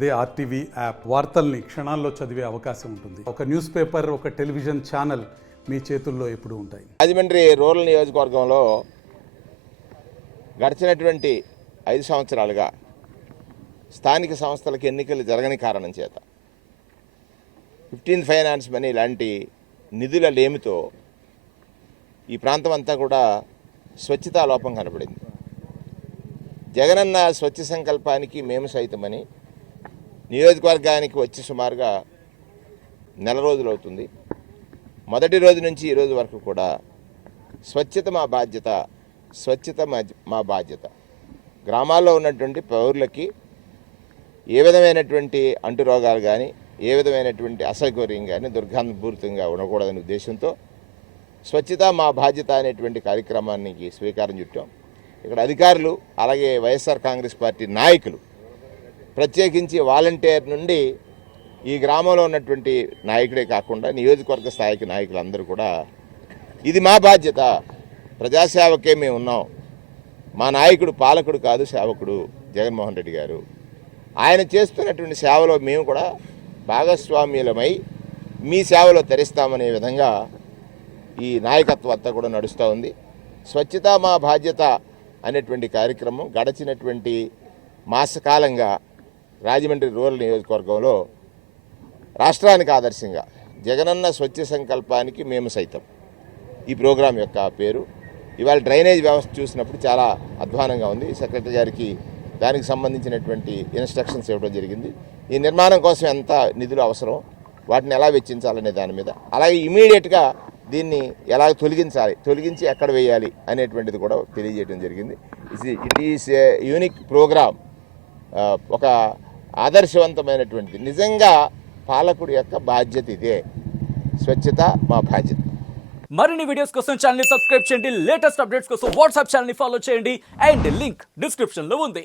అదే RTV app. వార్తల్ని క్షణాల్లో చదివే అవకాశం ఉంటుంది. ఒక న్యూస్ పేపర్ ఒక టెలివిజన్ ఛానల్ మీ చేతుల్లో ఎప్పుడు ఉంటాయి. రాజమండ్రి రూరల్ నియోజకవర్గంలో గడిచినటువంటి ఐదు సంవత్సరాలుగా స్థానిక సంస్థలకు ఎన్నికలు జరగని కారణం చేత ఫిఫ్టీన్ ఫైనాన్స్ మనీ లాంటి నిధుల లేమితో ఈ ప్రాంతం అంతా కూడా స్వచ్ఛతా లోపం కనబడింది. జగనన్న స్వచ్ఛ సంకల్పానికి మేము సైతమని నియోజకవర్గానికి వచ్చి సుమారుగా నెల రోజులు అవుతుంది మొదటి రోజు నుంచి ఈ రోజు వరకు కూడా స్వచ్ఛత మా బాధ్యత స్వచ్ఛత మా మా బాధ్యత. గ్రామాల్లో ఉన్నటువంటి పౌరులకి ఏ విధమైనటువంటి అంటురోగాలు కానీ ఏ విధమైనటువంటి అసౌకర్యం కానీ దుర్గంధపూరితంగా ఉండకూడదనే ఉద్దేశంతో స్వచ్ఛత మా బాధ్యత అనేటువంటి కార్యక్రమానికి స్వీకారం చుట్టాం. ఇక్కడ అధికారులు అలాగే వైఎస్ఆర్ కాంగ్రెస్ పార్టీ నాయకులు ప్రత్యేకించి వాలంటీర్ నుండి ఈ గ్రామంలో ఉన్నటువంటి నాయకుడే కాకుండా నియోజకవర్గ స్థాయికి నాయకులందరూ కూడా ఇది మా బాధ్యత. ప్రజాసేవకే మేము ఉన్నాం. మా నాయకుడు పాలకుడు కాదు సేవకుడు జగన్మోహన్ రెడ్డి గారు. ఆయన చేస్తున్నటువంటి సేవలో మేము కూడా భాగస్వామ్యులమై మీ సేవలో తరిస్తామనే విధంగా ఈ నాయకత్వం అంతా కూడా నడుస్తూ ఉంది. స్వచ్ఛత మా బాధ్యత అనేటువంటి కార్యక్రమం గడచినటువంటి మాసకాలంగా రాజమండ్రి రూరల్ నియోజకవర్గంలో రాష్ట్రానికి ఆదర్శంగా జగనన్న స్వచ్ఛ సంకల్పానికి మేము సైతం. ఈ ప్రోగ్రాం యొక్క పేరు. ఇవాళ డ్రైనేజ్ వ్యవస్థ చూసినప్పుడు చాలా అధ్వానంగా ఉంది. సెక్రటరీ గారికి దానికి సంబంధించినటువంటి ఇన్స్ట్రక్షన్స్ ఇవ్వడం జరిగింది. ఈ నిర్మాణం కోసం ఎంత నిధులు అవసరం వాటిని ఎలా వెచ్చించాలనే దాని మీద. అలాగే ఇమీడియట్గా దీన్ని ఎలా తొలగించాలి తొలగించి ఎక్కడ వేయాలి అనేటువంటిది కూడా తెలియజేయడం జరిగింది. It is a unique program ఒక ఆదర్శవంతమైనటువంటి నిజంగా పాలకుడి యొక్క బాధ్యత ఇదే. స్వచ్ఛత మా బాధ్యత. మరిన్ని వీడియోస్ కోసం ఛానల్ సబ్స్క్రైబ్ చేయండి. లేటెస్ట్ అప్డేట్స్ కోసం వాట్సాప్ ఛానల్ ఫాలో చేయండి. అండ్ లింక్ డిస్క్రిప్షన్లో ఉంది.